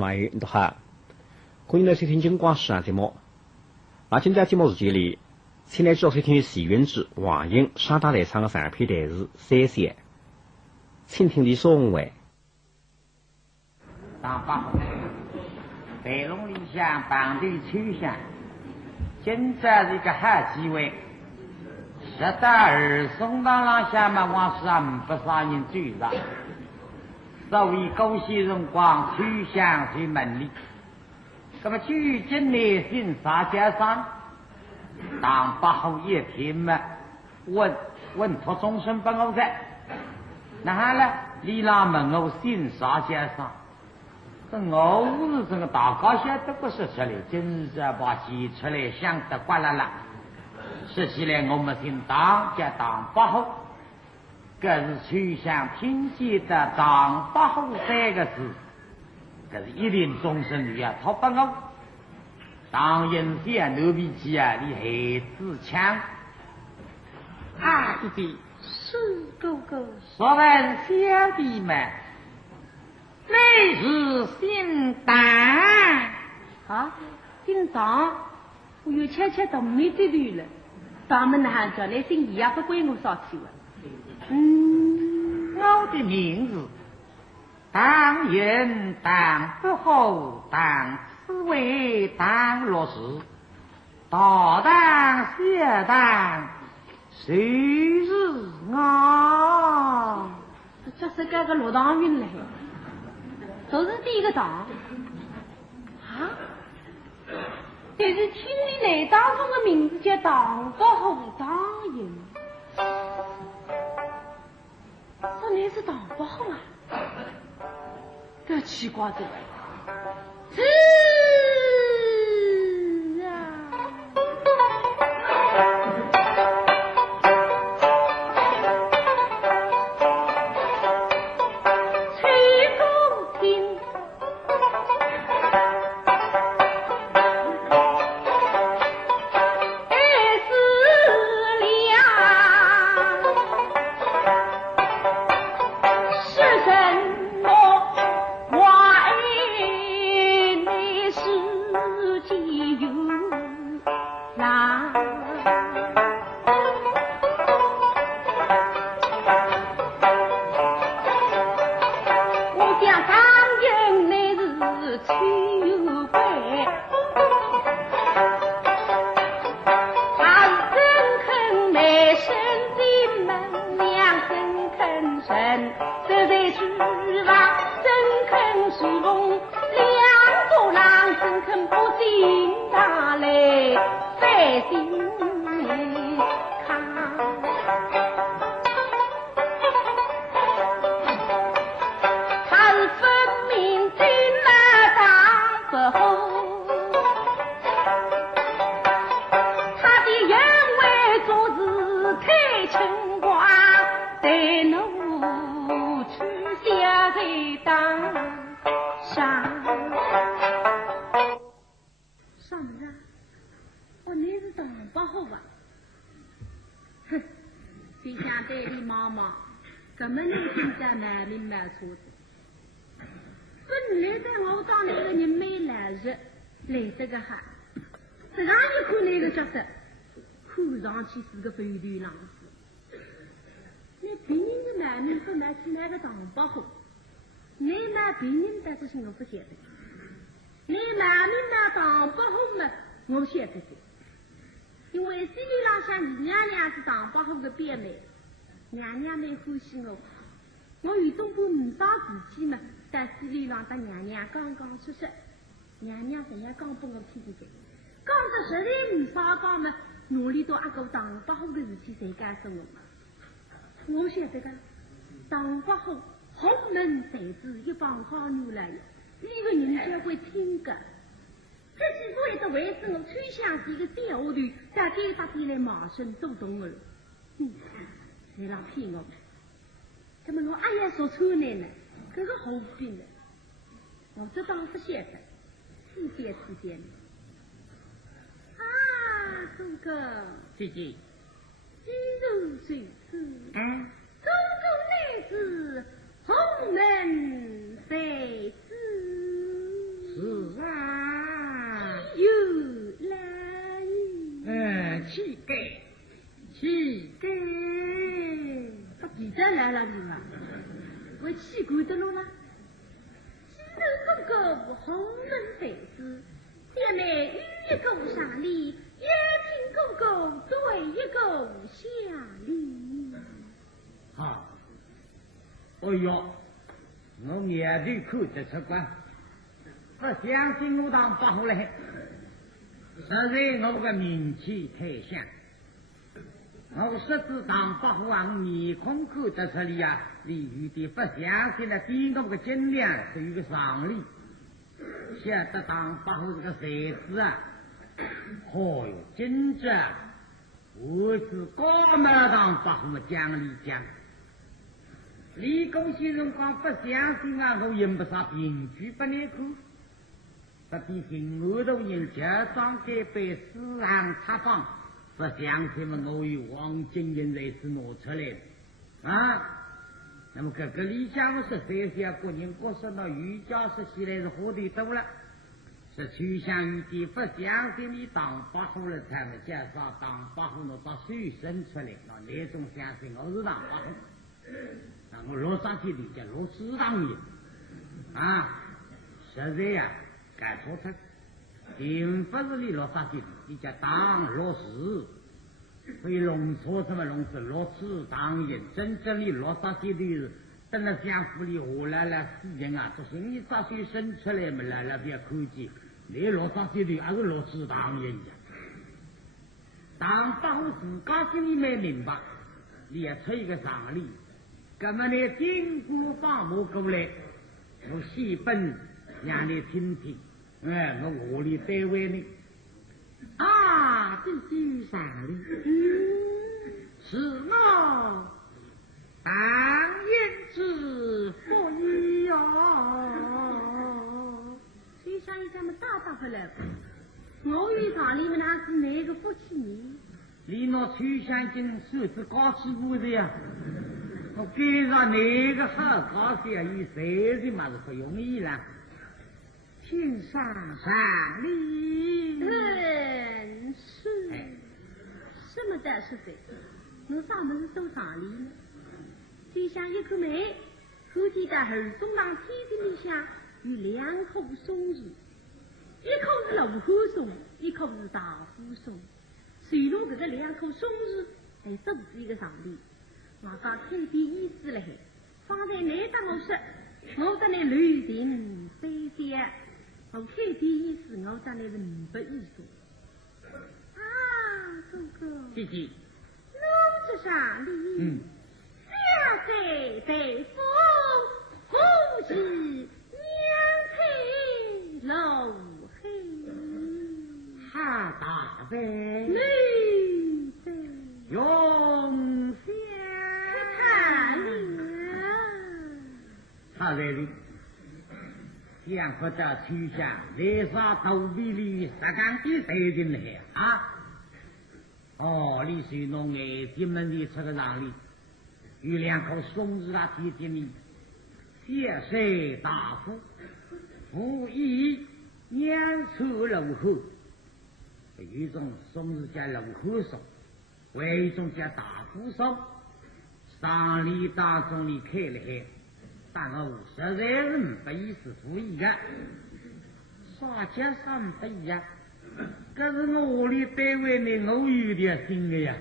网友你都好，欢迎来收听金光时节目。那今在节目时间里，先来介绍收听徐云之、王英、沙大来唱的上篇台词三线，请听你所为。当八北龙里向绑对秋香，今这是一个好机会。10到2送到廊下嘛，往上不少人追上，所谓高兴荣光，秋香在门里。那么据今内心沙街上，当八后一天嘛，问托终身不我在，那好了，里浪门我心沙街上。这我是这个大高兴都不说出来，真是把挤出来想得呱啦啦。说起来我们姓当叫当八后，这是秋香听见的当八后3个字，这是一定终身里啊，他不我当人先牛脾气啊，你孩子强啊，弟弟是哥哥，说问小弟们，每日姓当啊，姓张，我有悄悄都没对对了。咱们那叫来姓李也不归我少去了。我的名字当人当不好，当刺猬当落实，大当小当谁是我？这是该个罗当运来，都是第一个当啊。但是听你来当中的名字叫当不好当人，这你是当不好啊？这奇怪的是啊。本来在我当那个人没来日，来这个哈，这样一看那个角色，看上去是个非常浪子。那别人的买命不买起那个当不好，你买别人的事情我不晓得，你买命买当不好嘛，我晓得的。因为心里浪想你娘娘是当不好的表妹，娘娘没欢喜我。我与东部唔少自己嘛，但是里浪的娘娘刚刚出世，娘娘怎样讲拨我听听看，讲着实在唔少讲嘛，哪里到阿个当不好的事体谁敢说我嘛？我晓得个，当不好，豪门才子一帮好女来，一个人就会听个。这媳妇也都为是我吹响是一个小丫头，大概把天来马上都懂我了。谁让骗我？那么我阿爷所穿的呢，这个好病的，我这当不晓得，吃些啊，哥哥，姐姐，鸡肉水吃，哥哥乃是红门才子。是啊，有来意。乞丐，不记得来了是吧？我去过的路吗？西楼公公红门妃子，姐妹与一个上礼，也请公公对一个下礼。好，哎哟，我面对看得出关，不相信我当不好来，实在我个名气太响。我实质当不好啊，我面孔看得出里啊，李玉的不相信了，比我个斤两是有个上礼，晓得当不好这个才子啊，哦哟，真正我是高门当不好讲理讲。李公先生讲不相信啊，我用不上凭据不难看。不比行我都人家装改被市场插放，不相信嘛，我有黄金银才是拿出来的啊。那么这个理想是3下各人各说那瑜伽说起来是好的多了，是趋向于的不相信你当不好了，他们介绍当不好了把水生出来，那种相信我是当不好。我落上去的叫落适当人啊，实在呀，该错他，并不是你落上去的，你叫当落实，所以弄错什么弄是落适当人，真正的落上去的是，等了相互里下来了事情啊，就是你把水生出来嘛，来了别看见，你落上去的还是落适当人家，当不好自家心里没明白，你也出一个常理。那么你经过放我过来，我细本让你听听，我里单位呢啊，这是啥哩？是我当言之不义哦。谁想一他们打回来？我与厂里面那是哪个夫妻呢？你那崔香金手指高起步的呀？我给上哪个好高兴啊？以谁的嘛是不容易了？请上山礼。是。什么的是谁？我上门收厂里呢？就像一颗梅，后天在后中堂天庭里向有2棵松树，一棵是芦花松，一棵是大虎松。随着这个2棵松树，还都是一个上礼。我把开篇意思了，放在哪当我说，我在那雷霆飞跌，我开篇意思，我在那是5百意思。啊，哥哥，姐姐，我这上礼，小在北府，夫妻娘配楼黑，哈大呗，女在永相。他在的，想不到取下来杀头皮里杀干的谁进来啊？哦，你是弄爱情门里出个让里，有2棵松子啊，贴近你，谢谁大夫，夫一娘出楼后，有一种松子叫楼后松，还有一种叫大夫松，上里当中里开了开。但我实在是不意思服一个，啥叫上不一样？可是我的单位呢，我有点心的呀。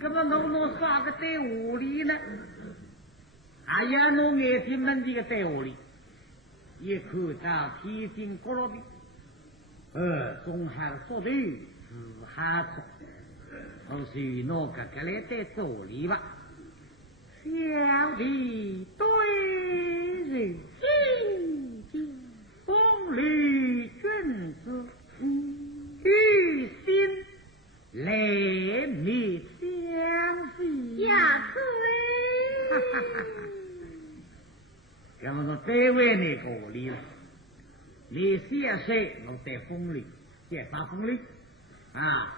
那么我弄啥个在屋里呢？还要弄爱情门这个在屋里，一口罩披荆角落的，中海说的自哈出，我是那个来在这里吧。小弟对人心境，风吕君子，于心来密相惜。呀，那么说单位内个里了，你写谁我在风里，写啥风里啊？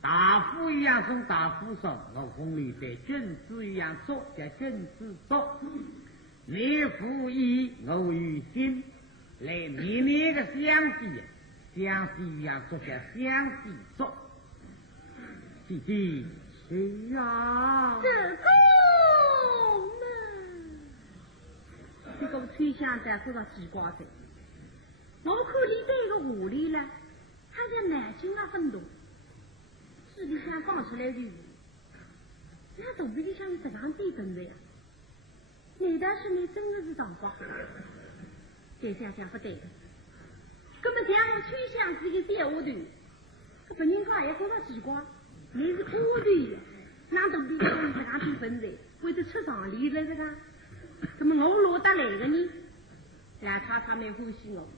大夫一样送大夫送，我风里在君子一样做，叫君子做。你父义我于心，来你那个相戏，相戏要做些相戏做。弟弟谁呀？这公们，这个吹响在说到鸡瓜子，我看你这个屋里了，他在南京啊很多，这里向放出来的鱼，那肚皮里向有这样地分的呀？难道是你真的是当包？再想想不对的，根本像我吹响这个小丫头，这本人家也说到鸡瓜。你是恶的呀，那都比上这样地分的，为了吃上里了这个，怎么我落得来的呢？让他们欢喜我，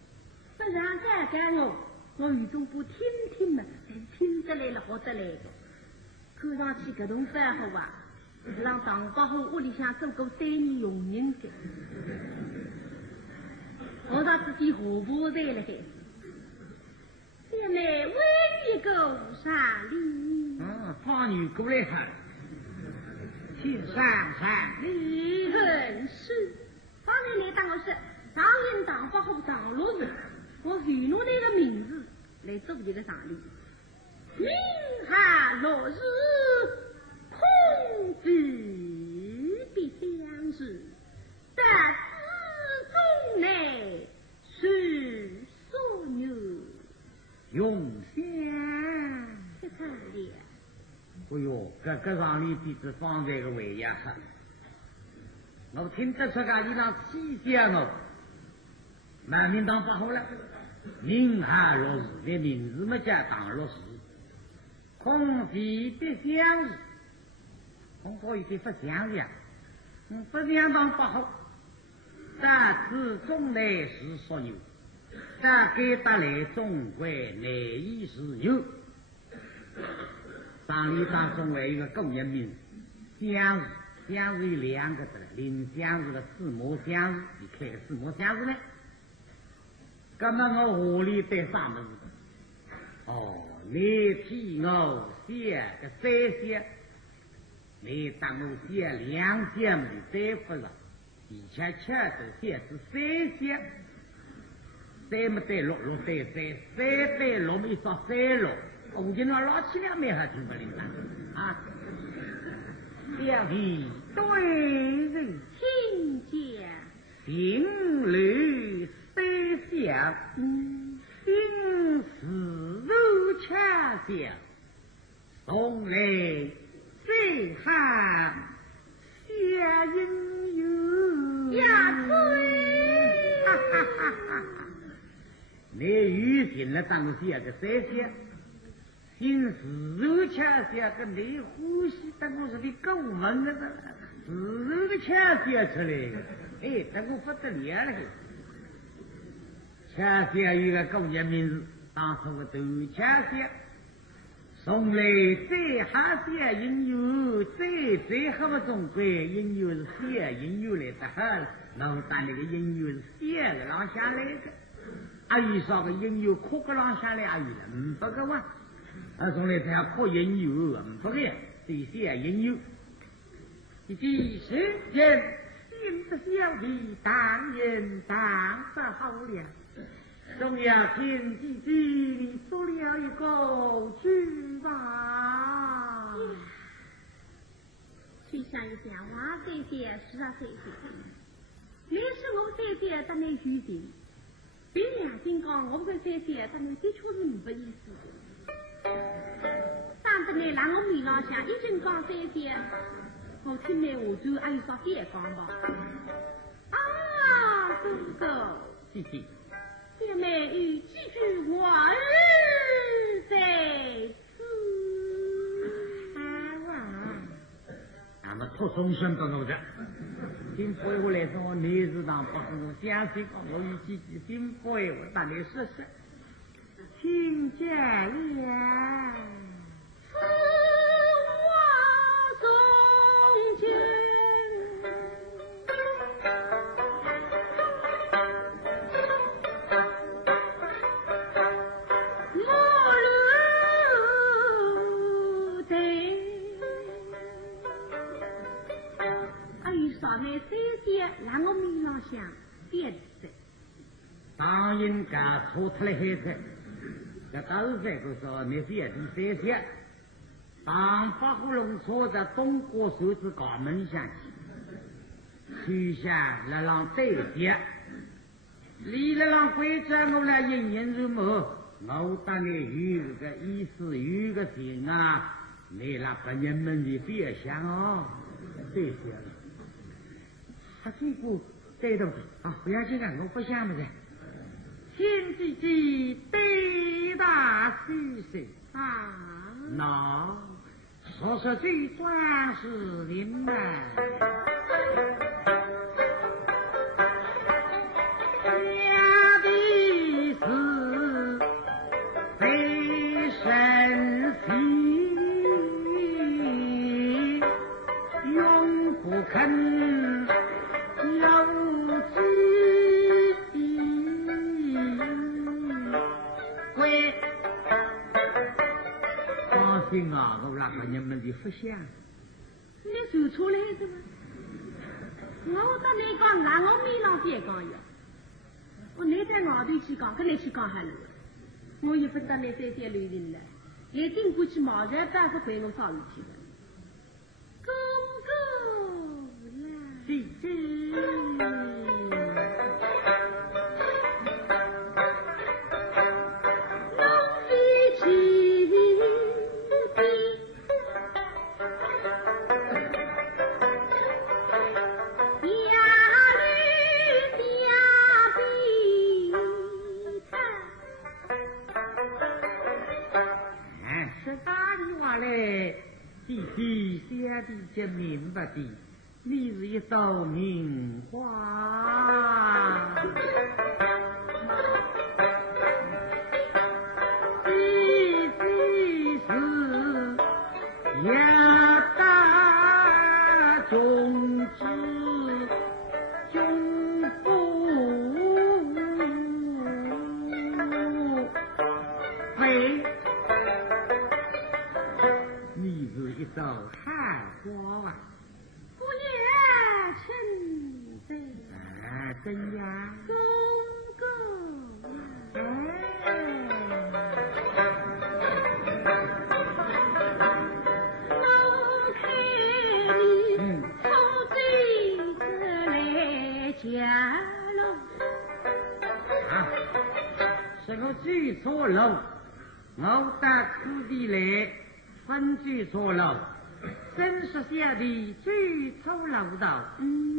不让再干我有种不听听嘛，听得来了学得来的。看上去这种饭后啊，让当包后屋里向做过3年佣人的，我到自己活不在了的。姐妹为一个啥哩？胖女过来喊，请上山。李很是，方才来当我是上人当不好上落日，我许诺那个名字来做这个上礼。明寒落日，空子必相识，但此中内是所有永香。这看脸。哎呦，这上里弟子放在个位呀！我听得出个你让气象哦，满名当不好了。明寒落日，连名字没加当落日，空隙必相识，恐怕有点不相呀。不相当不好，但此中内是所有，但该得来中归内亦是有。上里当中还有一个工人名相日，相日有2个字了，临相日的四模相日，你看个四模相日呢？那么我屋里得啥么子？你替我写个3写，你当我写2写么的3不了，以前都写是3写，3么对6，6对3，3对6没说3了。我今晚老起两面还听不灵啊！两地对人听见心里3想，心事如恰想，送来最寒下阴幽呀吹，哈哈哈哈！你语尽了当写个3写。心自由恰写个内呼吸，等我是的狗门的自由的恰写出来的，等我不得了了。恰写一个工人名字，当初我都恰写，送来再下写应有，再和我中国应有是写应有来的好了，我当那个应有是写个浪下来的，阿姨说个应有哭个浪下来阿姨了，500个万。从来才要靠引诱，不给这些引诱。以及时间心的小弟，当然当不好了。总要听姐姐你说了一个句吧。去想一想，我这些是啊这些，也是我这些的那句心。别良心讲，我跟这些他们的确是不意思的。当着你让我面上想，已经讲3些，我听来我就还有啥别讲吧。叔哥，谢谢。姐妹有几句话儿在此。那么托送生不我的，听父我来说，你是当不跟我相信，我有几句听父我当你试试。听见了，此话中间，我路在，上面3些让我当应该错脱了黑色，这都是这个说那是也是这些。当发呼龙错在东国手指肛门上去，取下来让对些，离了让规则我来引引入目，我当你有个意思有个情啊，你那个人们的别想哦，这些了。他这个对头啊，不要紧啊，我不想了噻。天地之对大虚实啊，那说最端是您们。家的事非神奇，永不肯漏知归。放心啊，我那个你们的不想。你说错了是吗？我到你讲俺我面上别讲呀。我你在外头去讲，跟你去讲下来，我也不当你三三六人了，一定过去马上办是回我啥事体了。公公啦，弟弟，龙飞起弟弟下的这明白的，你是一道名花。弟弟是要大种子，种不肥。你是一道汉花啊！姑娘请罪。真呀？公公。我看你从这来家喽。是我记错了，我到此地来。分居错了，真是下的最错漏道，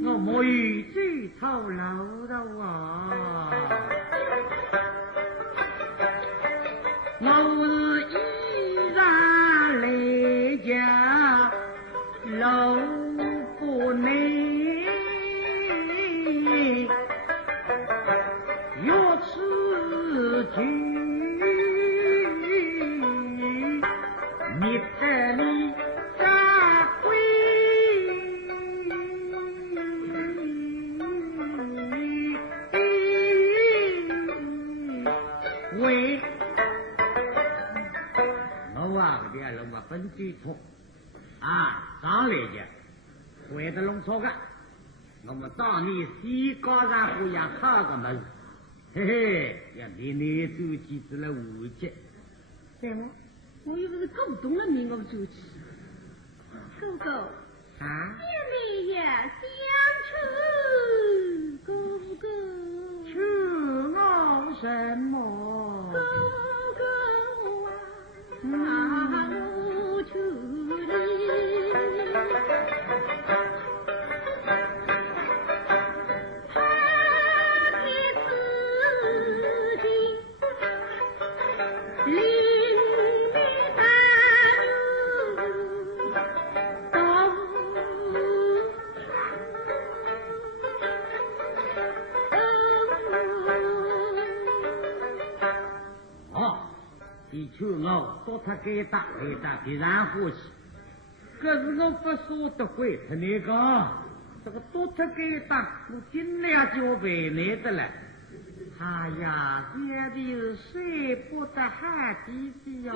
我没有最错漏道啊！我是依然来家老不内，若此句。你这里咋会喂？我啊，我的龙啊，分居错啊，上来的，回的弄错个，我们当你西高上不要好个门，嘿嘿，要你你走几次了无节，对吗？我又不是鼓动了命我走去。哥哥，啊？姐妹呀，相处，哥哥，处我什么？哥哥啊，我处理。我多他给打必然欢喜，可是我不说的会和你讲，这个多他给打，我尽量就为你的了。哎呀，这的谁不得好弟弟呀？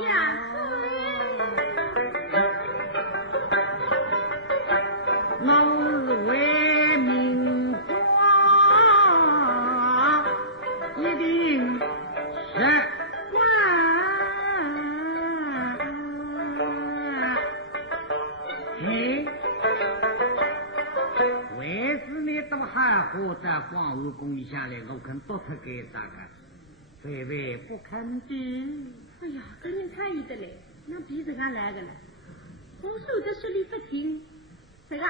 我是为民花，一定我在广武宫里下来，我肯多他给大个，非为不肯的。哎呀，跟人看一个嘞，那比这个来个了。我守着手里不听，这个，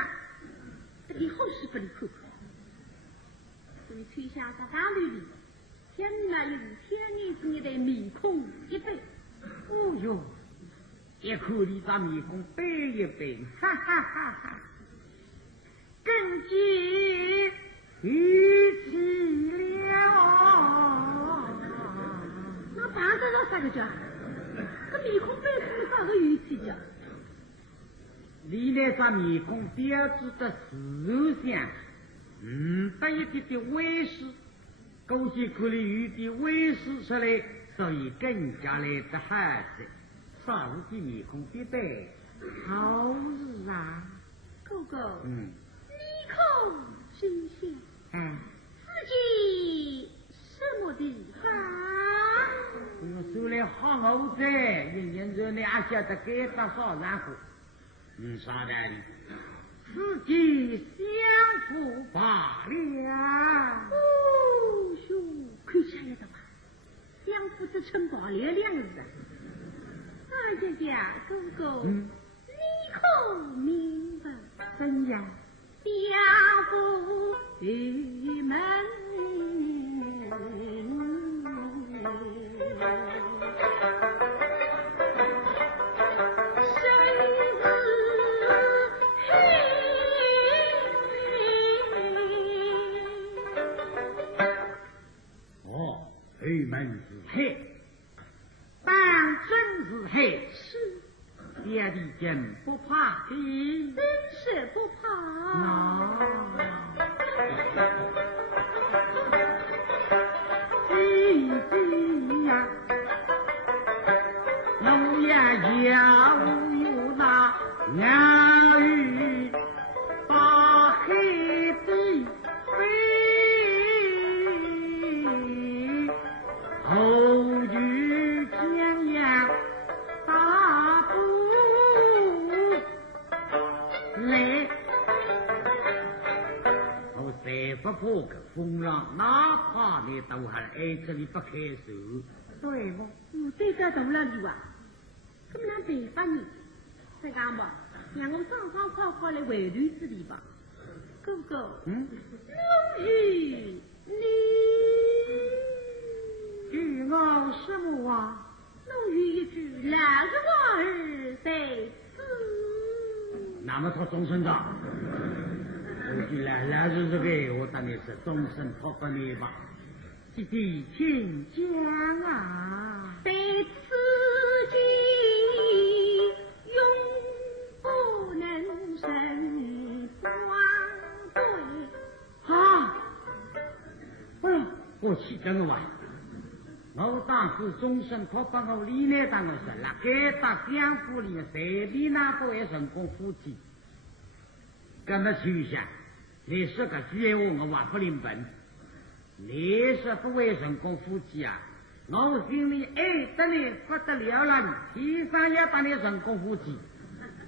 这个好事不里看看。所以吹响在大路里，天那又是天眼子你的面孔一背。哦哟，一看你这面孔背一背，哈哈哈哈！更见一起了。那办得到啥个叫？这面孔背什么啥个语气叫？你那张面孔标志的时候上，得一点点威势，估计可能有点威势出来，所以更加来得哈子。啥事的面孔必备，好事啊！哥哥，面孔新鲜，自己什么地方？说来好好在，一年之内还晓得该打少然后。啥道理？自己相负罢了。哦哟，看起来的吧，相负之称罢了两个字。哎呀，哥哥，你可明白？怎样？相负于门。黑门是黑，当真是黑，是爹地真不怕的，真是不怕。弟弟呀，我也要有那鸟语把黑的飞。后句将要大步来，我谁不破个风浪，哪怕你都还爱这里不开手，对不？这个大了你啊，怎么能对法你？这样吧，让我上上考考来回头之理吧。哥哥，龙与你。与我什么话？弄于一句来日往日在此。那么他终身长，这句来日这个我当然是终身托给你吧。弟弟请讲啊，在此间永不能生双对。啊！哎呀，我气真的哇！我当时终身可把我理念当我是了，该到江湖里面随便哪个也成功夫妻。那么去想，你说个句话我话不灵本，你说不为成功夫妻啊？我心里爱得你不得了了，天上要当你成功夫妻。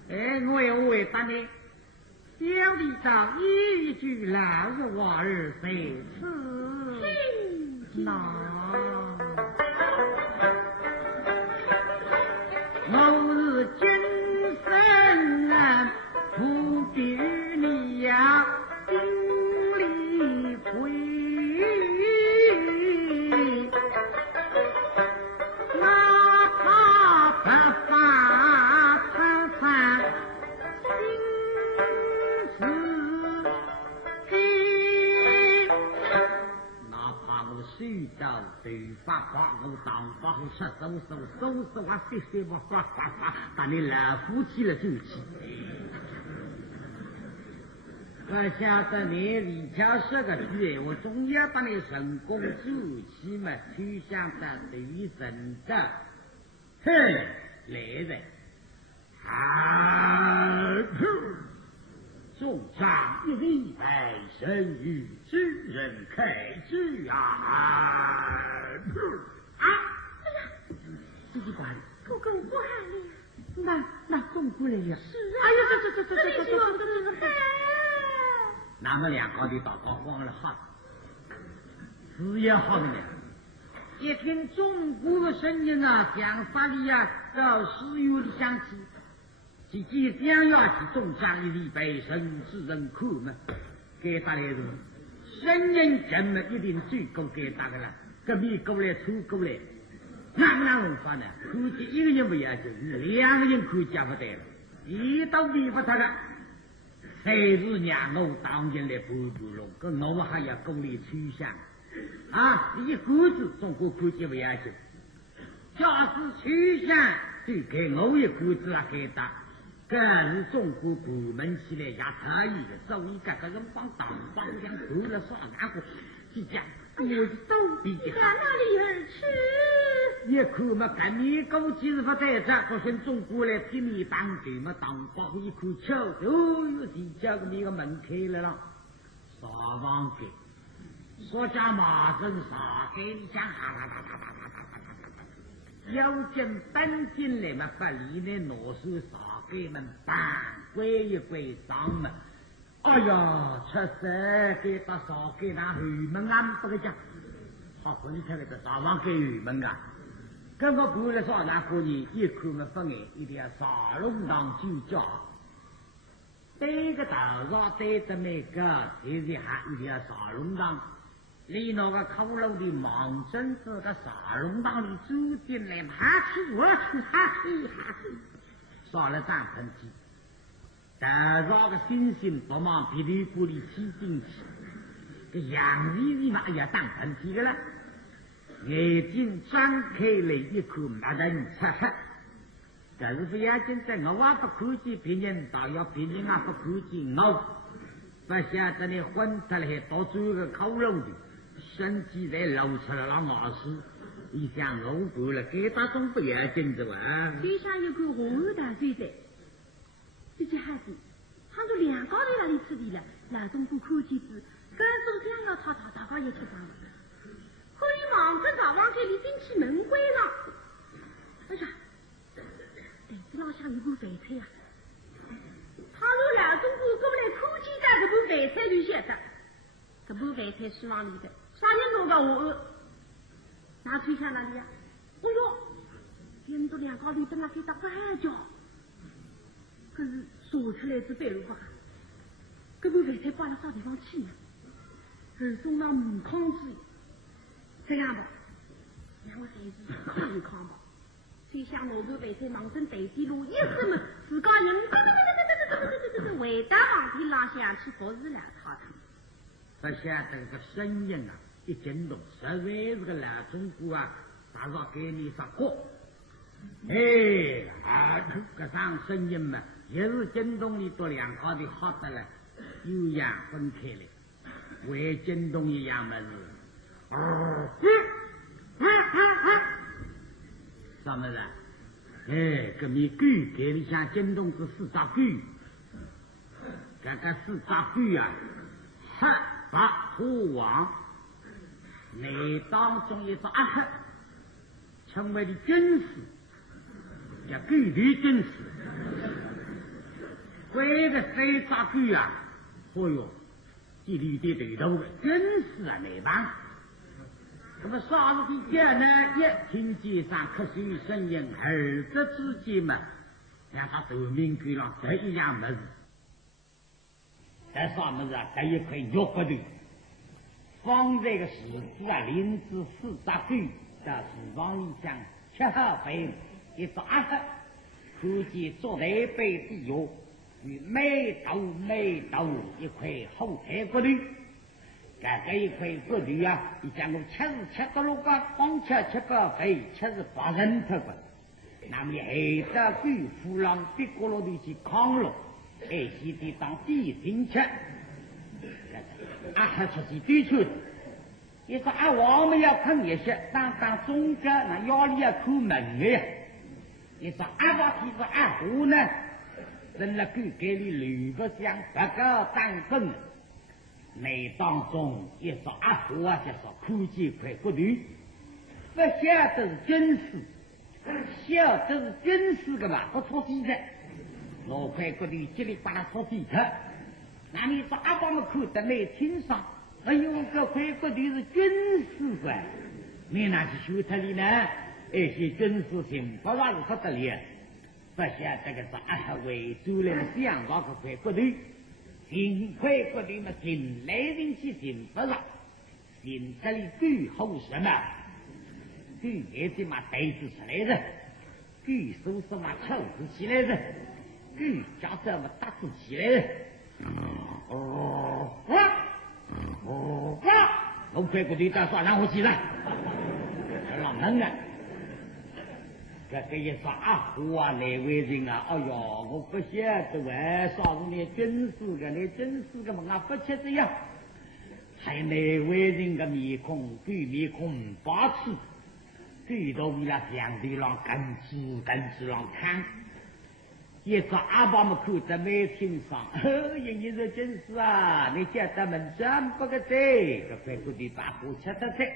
我也会当你小弟到一句来日往日在此，那。我是今生不比你呀经历会，哪怕不发苍苍心事黑，哪怕我睡到头发花，我当发后吃收拾我谢谢我刷，把你老夫妻了就去。我晓得你李强说个句，我总要把你成功住起嘛，就想着对神的，哼，来人，送上一礼拜神与之人开支啊！自己管，哥哥不喊了，那送过来了。是啊，哎呀，这，这是我的孩。那么两个的大高光了好，事业好的呢。一听中国的声音啊，像法利亚到石油的响起，其即将要去中奖一礼拜神之人口嘛，给他来说，声音怎么一定最高给大个了，隔壁过来出过来，那么弄法呢？估计一个人不要紧，两个人可以加不得了，一到比不他了。谁是让我当进来补助了？跟我还要鼓励取向啊！一股子中国估计不要紧，假使取向就给我一股子啊给他，这是中国部门起来也可以的，所以个人帮党帮将投了上然后就讲，我都比较往哪里而去？也可嘛，跟你估计是不在这，不信中国来给你当对嘛，当包一口敲，哦哟，地叫个你个门开了啦，啥房给？说家马身啥给你讲，有进本进来嘛，把里面挪手啥给们办，归一归上门。哎呀，出事给他啥给那后门安不个讲，好可你看个早上给后门啊。跟我过来说，那过年一口么不爱，一定要沙龙堂酒家。对个头上对着那个，其实还一定要沙龙堂。离那个烤肉的忙真是个沙龙堂里走进来，哈气我去，哈气哈气，耍了帐篷去。头上个星星不忙皮里骨里起进去，个洋里里嘛哎呀当喷嚏个了。眼睛张开了一口没人吃黑，但是不要紧在我还不看见别人，倒要别人啊不看见我，不晓得你混出来到最后个烤肉的，身体才露出来了牙齿，你想我过了，给他总不要紧的吧？地上有个红大水的，这些孩子，他都两高头那里吃的了，老中不看见子，干中将要他大高也吃饭。可以忙着早上这里进去门关了，哎呀，袋子上向有部饭菜啊！他如老中国过来哭泣在这部饭菜里写的，这部饭菜是往里的，啥人弄个我拿推向哪里呀？我说，人都两高里等那给打个海叫，可是说出来是白路不好，这部饭菜搬到啥地方去呢？是送到门框子。这样吧，让我孩子看一看吧。谁想我个白菜忙成带地路，一什么自家人回到房地上想去服侍了他的。不晓得这个声音啊，一震动，实在是个老中国啊，打算给你杀过。哎，这上声音嘛，也是震动你多两个的好得了，有样分开了，为震动一样么子。什么了？哎，这米狗给你像京东是四只狗，这个四只狗啊，黑白虎王，你当中一只阿黑，成为了军师，叫狗的军师。这个三只狗啊，哦哟，这里的对头的军师啊，没办法。那么啥子的家呢？一听见上咳嗽声音，耳朵之间嘛，让他夺命给了这一样么子。这啥么子啊？这一块肉骨头，放在个柿子啊，林子四只狗到市场里向吃好饭，一只阿黑，看见做台杯的药，与每斗一块后台骨头。这一块骨头啊，你讲我吃到了个光吃个肥，吃是把人头个。那么你后头狗夫郎别过了的去扛了，爱惜的当地听吃。阿黑出去对出的，一说阿王们要看一些，当中间那腰里要抠门的呀。一说阿爸提是阿虎呢，人了狗给你留个像不个当分。内当中一说阿虎啊，就说看见块骨头，不晓得是军师，晓得是军师个嘛，不错地的，那块骨头这里把它戳地头，那你说阿爸们看得来清爽，哎呦，这块国的是军事官，你拿去修他里呢？那些军事情不然是不得了。不晓得个是阿为主来想那个块国队，新块国队嘛，新来人去新不上，新这里最后什么？最来的嘛袋子出来的，最收拾嘛抽子起来的，最家这么打子起来的。我块国队打算让我起来，老能啊！这一说啊，我那位人啊，哎哟，我不晓得为啥子你军事个，你军事个嘛，俺不吃这样。还那位人个面孔，对面孔八尺，最多为了相对上更直上看。一说阿爸们看着没听上，人家是军事啊，你叫他们真不个对，这块国的大伙吃得菜，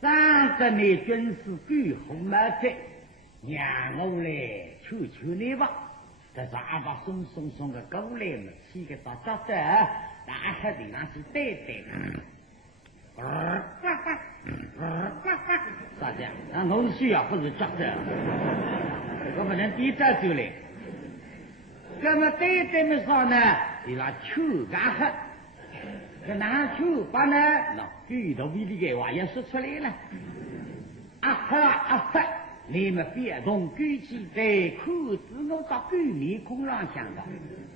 上着你军事最红马菜。让我来求求你吧，这是阿爸松的过来嘛，起个大家子，大海地上去对对。啥子？那我是需要不是抓着，我不能低着走来。那么对对没说呢，你那求干黑，这哪求把呢？那举头比你给话也说出来了，阿黑。你们别动举起在裤子我到狗面孔上想的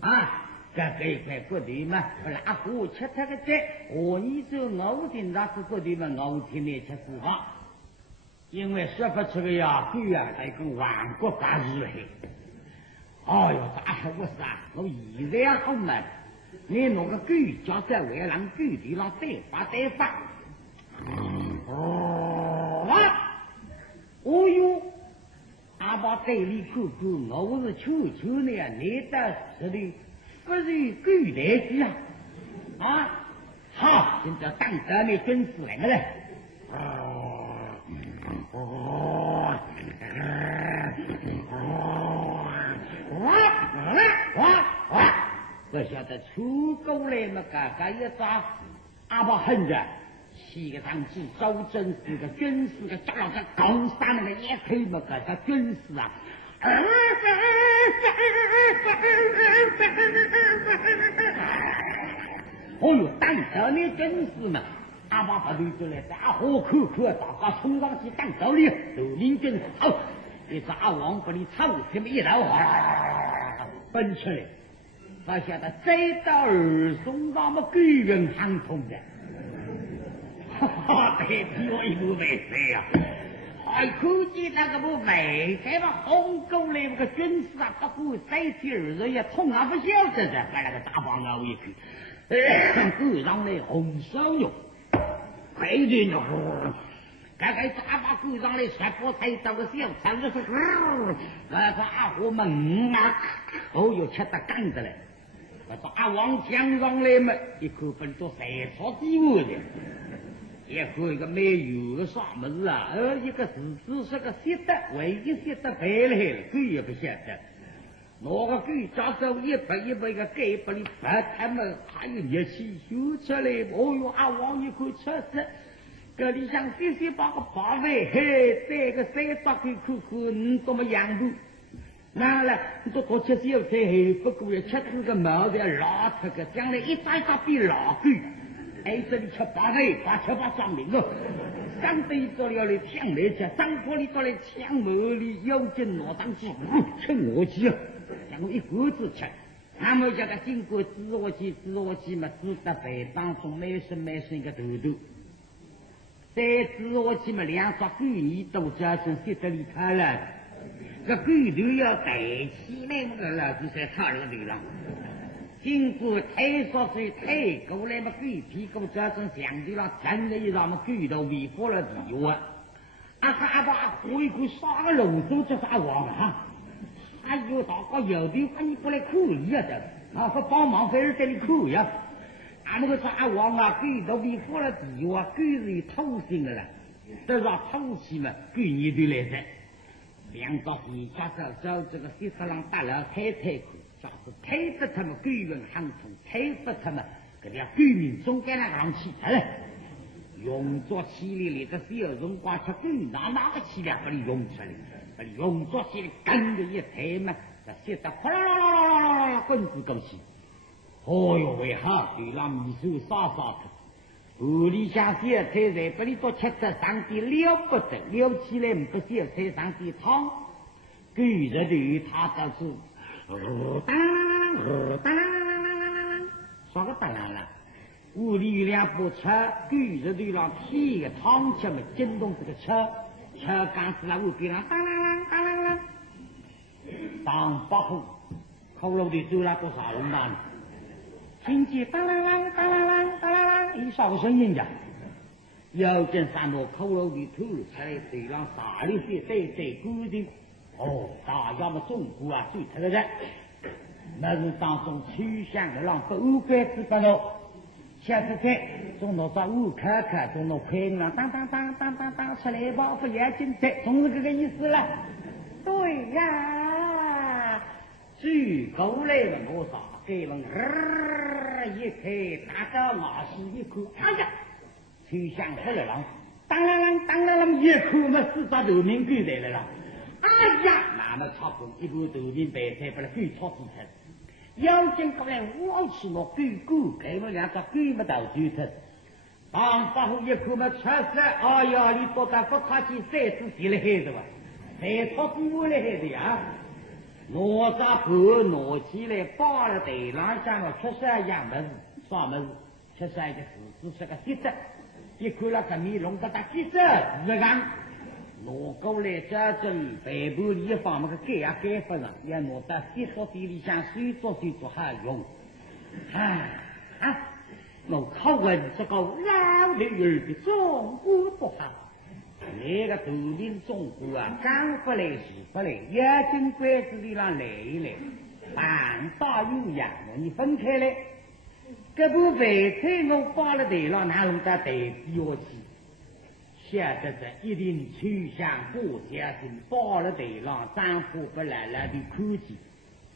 啊！这一块国队嘛，拉火吃他个菜，你就我听那是国队嘛，我听你吃实话，因为说不出个呀，狗啊，那个万国大事嘿！哎呦，大黑我是啊，我现在好嘛，你那个狗叫在围栏狗地上对发。哦哟，阿爸对你看看，我是求你啊，你的这里不是狗来的啊！好，现在当着你军事来了。不晓得出狗来嘛？嘎一抓，阿爸恨着。起个上去，周真是个军事个抓了个高山那个一推嘛，个军事啊！哦哟，当着你军事嘛，阿爸把对出来，大伙看，大家冲上去当着你，都领军好，你说阿王把你操这么一头，奔出来，他晓得再到二松那么狗人行通的。对，比我一路没事呀！还看见那个不没在吧？红沟里那个军事啊，不过3天2日也痛啊，不晓得的，把那个大棒啊一去，狗上来红烧肉，快点哟！刚才大把狗上来甩锅菜到个小餐就是，那个阿伙们啊，哦哟，吃得干的嘞！我大王江上来嘛，一口本都3炒鸡窝的。一个一个没有个啥么子啊，一个只是个写的，唯一写的白来了，狗也不晓得。那个狗抓走一百个给把你罚，他们还有热气修出来。哦哟，阿王一口吃死，这里想谢把个八位，嘿，这个3把给看看，你多么样子？那了，你多吃小菜，嘿，不过要吃这个毛的老这个，将来一打比老狗。哎，这里吃8位，把上领了，上队到了来抢来吃，上坡里到来抢毛里，腰筋挪上去，吃我去啊！让我一个子吃。那么叫他经过自我去嘛，只得北当中没生一个头头。在自我去嘛，2只狗你都加上写得里看了，这狗头要带起来那个了，就在他那个地方。经过太少水太过来嘛，狗屁股这种相对上真的让么狗头违法了地位。阿爸回去杀个龙舟就是阿王啊！还有大家有的话你过来可以呀的，说帮忙在这里可以呀。那个说阿王啊，狗头违法了地位，狗是有偷腥的了，这是偷气嘛，狗你就来的。2个皮家手这个西沙浪大了太苦。啥子推不他们居民行从，推不他们搿条居民总该那个上去，用作起来里的小辰光吃狗哪个气量把你用出来，把你用作起来跟着一抬嘛，这写得哗啦啦啦啦啦啦滚子过去。哦哟，为好对那米手杀杀他。屋里向小菜在把你都吃得上的了不得，了起来不小菜上的汤，狗日的他倒是当啥个当啷啷？屋里有两部车，狗日的让天个汤吃嘛，惊动这个车杆子那屋边上当啷啷，当八户，后楼的走了多少人呐？听见当啷啷，有啥个声音呀？有件山路口楼的头出来，对上啥里些对固定。哦，大要么中国啊，最特个人，那是当中取向的让不乌龟子不喽？下次看，从那找乌看看，从那快让当出来吧，不眼睛在，总是这个意思了。对呀，举过来了多少？给人一开，大家马是一口，哎呀，取向出来了，当啷一口嘛，四只头名狗来了。哎呀，那么差不多一个头名白菜把它狗炒死脱，妖精过来我去那狗，给我两个狗么到就脱，当把后一口嘛吃死，哎呀，你多大不客气，再次起来黑的吧，再炒过来黑的呀。拿着盘拿起来包了台浪向了，吃啥样么子？啥么子？吃啥一个柿子是个鸡子，一看了个米龙个大鸡子，是个。拿过来这阵背部里方那个盖啊盖不上，也拿到洗澡地里向水做还用。我考问这个老女儿的中国不好。那个头领中国啊，刚不来死不来，眼睛关子里让来一来，半大有样的，你分开来。这部白菜我包了台上，哪弄到台底下去？晓得这一定取向过小心，包了台上，丈夫不来了的看见，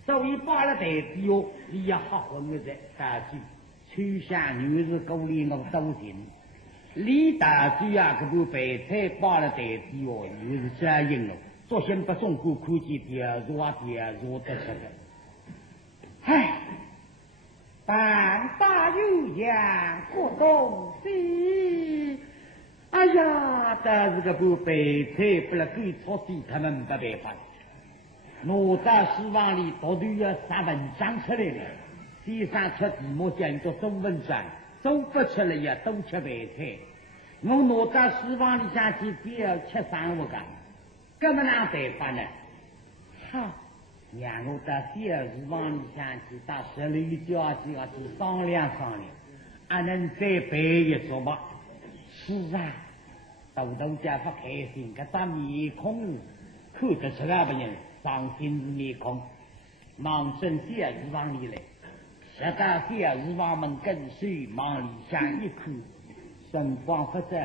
所以包了台底下，你要好好的在大句，取向女士沟里我都行。李大嘴啊，这部白菜包了台底下，又是这样了。昨天不中国看见别说得出的。唉，半大有样过东西。哎呀，但是这部白菜不了给炒地，他们没办法。我在书房里读读要啥文章出来了，先生出题目讲个中文章。都不吃了呀，都吃白菜。我拿到书房里下去，只要吃3、5个，根本哪办法呢？好，让我到小书房里下去，到十里家去要去商量，还能再背一桌吧？是啊，豆家不开心，这张面孔看得出来不人，伤心是面孔，忙进小书房里来。下到小书房门跟水往里向一看，辰光不早，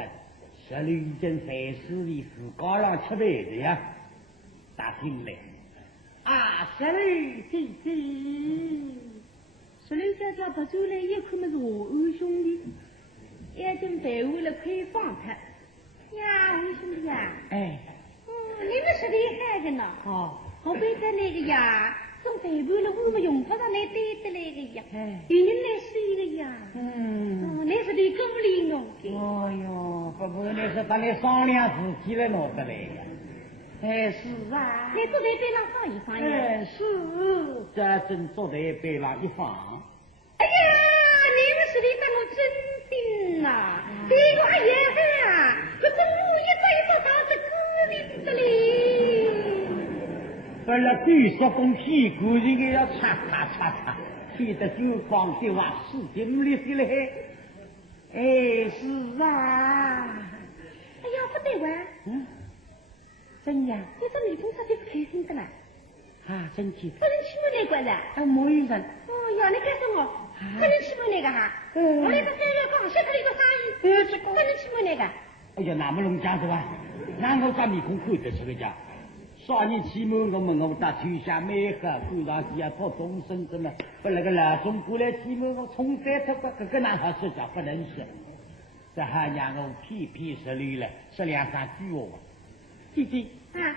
十里已经3、4里自高上吃饭的呀。打听来，十里姐姐，十里家家不走来一看么是我二兄弟，已经背回了快放他。呀，二兄弟呀，你们是厉害的呢。我背着那个呀。从北部了，我们用不上来对得来个呀，有人来睡个呀，那是对够力弄的。哎呦，不，那是把你商量事情来弄得来呀。是啊。你坐在背上放一放呀。是，这真坐在背上一放。哎呀，你们是的把我真定呐，这个哎呀，这中午一再到这个里子里。不了，对说风屁股这个要擦，气得就光的话，使劲力起来。是啊。哎呀，不对哇。真呀？你这女同事就不开心的啦？生气。不能欺负那个了。没有人。呀，你看着我，不能欺负那个哈。我那个3月刚写出了一个生意，不能欺负那个。哎呀，那么弄家子哇？那我把面孔看得出来家。少年期末我们打天下美好，赶上去啊，托终身子嘛，把那个老总过来期末我从三出国，这个男孩说叫不能说，这还让我屁屁实力了，说两三句话。姐姐啊，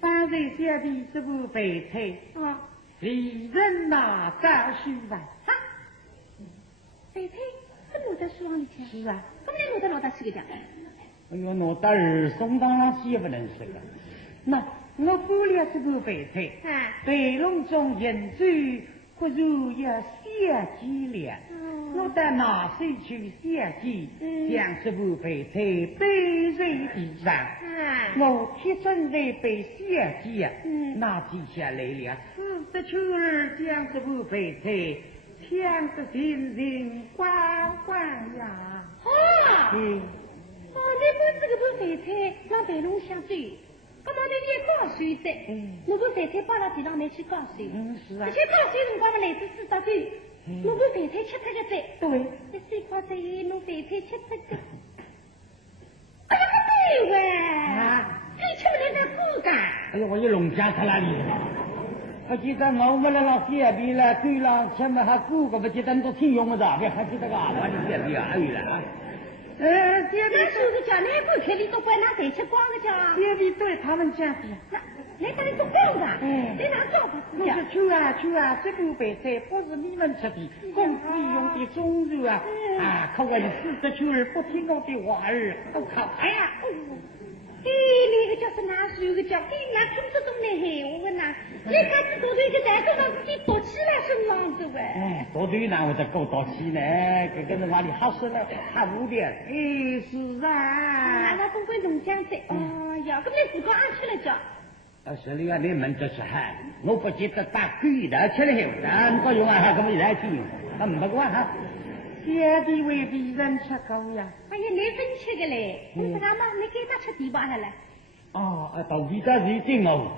方才小弟这部备菜啊，离人哪早书吧？啊，备菜这么在书房里去？是啊，怎么你拿到去个讲？哎呦，拿到儿送当然去也不能说个。那我过了这个备菜，备笼中人走，不如要小鸡了。我到哪水去小鸡，将这部备菜备在地上。我贴身在备小鸡啊，拿起下来了，四十秋儿将这部备菜抢得人人欢欢呀。哦，你把这个部备菜让备笼下走。那么你也高水的，如果肥菜摆到地上面去高水，是啊。而且高水辰光嘛，来自知道的，如果肥菜吃它个在，对，你水泡在弄肥菜吃它个，哎呀，对哇，你吃不来那骨干。哎呦，我一弄家在哪里？我记得我们那老街边了，对了，前面还骨个，不记得都挺用的，别还记得个阿爸的街边还有了。那说个叫，你不看你都管那谁吃光个叫？街边对他们讲的。那把你都光的，你哪搞不是讲？去啊，这个备菜不是你们吃的，公司里用的中肉啊，可个49儿不听我的话儿，都靠哎呀！那个叫是哪说个叫？那听不懂那嘿，我问呐，你看这多对个在都让自己躲起来身上走哎。多对哪会得够躲起呢？这个是哪里好死了，好无聊。是啊。那不会弄江水。哦呀，咁你自个安吃了叫？是里啊，你们这是喊，我不记得打狗的吃了后，但不用啊，还咁么来听，不管哈。小弟为别人吃狗呀。哎呀，你真吃个嘞？你干嘛？你给他吃地巴下来？到底的是真哦。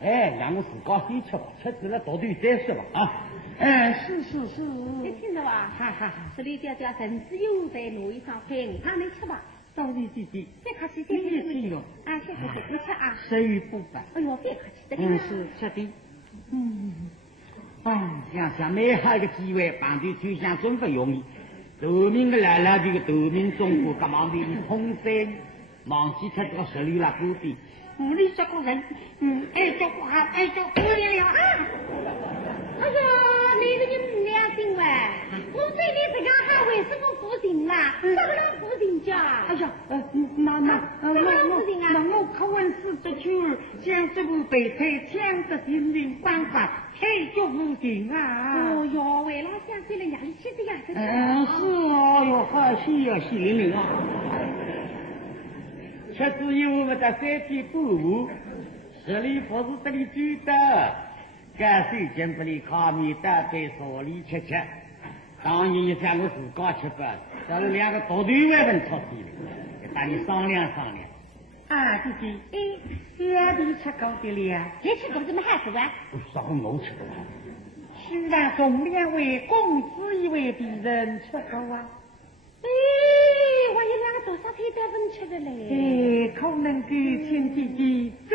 让我自个先吃吧，吃死了到底再说吧啊。是。你听着吧？这里叫陈子友在弄一双饭，他能吃吧？到底姐姐，别客气，谢谢哟。谢，你吃啊。食欲不凡。哎呦，别客气的。是吃的。想美好一个机会，帮助秋香真不容易。革命的来了，这个革命中国，干嘛的通山，忘记他这个实力了不比。无理这个人，爱叫不好，爱叫不了啊！哎呀，你个人良心喂！我对你这个还为什么不行啦？怎么能不行叫？哎呀，那我可问49儿，将这部备菜抢得人人欢欢，太就不行啊！哦哟，为了想对了nhà里吃的呀，是哦哟，好血淋淋啊！吃只有我的3天不无，实力不是这里最大，干脆将这里烤面搭配烧里吃。当然也像我自个吃吧，这是两个大队外问出的，跟大你商量。姐姐，小弟吃够的了。你吃够怎么还吃啊？少我吃够了。虽然总两位公子一位别人吃够啊。我有两个多少天在分吃的嘞？可能给亲姐姐再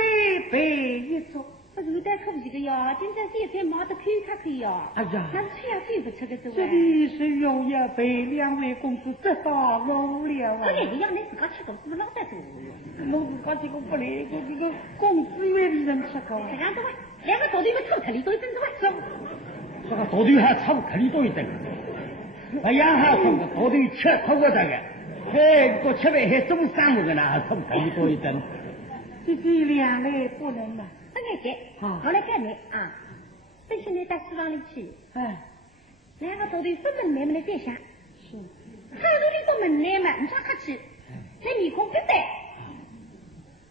备一桌。不是带可不这个哟，今天现在忙得口可哟。哎呀，那是吃呀最不吃的这这里是要备两位公子得到我了啊！这个样你自个吃够，是不是老在做？我自个这个不来，这个公子以为别人吃够。这样子喂，两个到底不凑克里多一阵子喂？这个到底还凑克里多一阵？哎呀，还凑个到底吃凑个这个，我吃饭还中3个呢，还凑克里多一阵。这两类不能嘛。我来看你啊，等现在到市场里去，两个到底分门内门的在想，是，好多的都门内门，你啥客气？那面孔不对，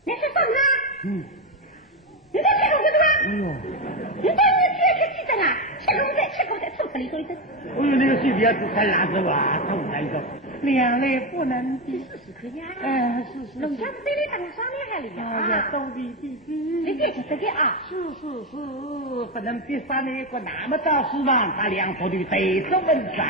你是什么？你在吃口子吗？哎呦，你到底吃的啦？吃口子，凑克里多一阵。哎呦，那个水边子才拿着哇，凑来着。两类不能比。是可以啊。是。农家是对你当商量还里啊。到底你别吃这个啊。是，不能比上那个那么大市场，他两头的对着问上。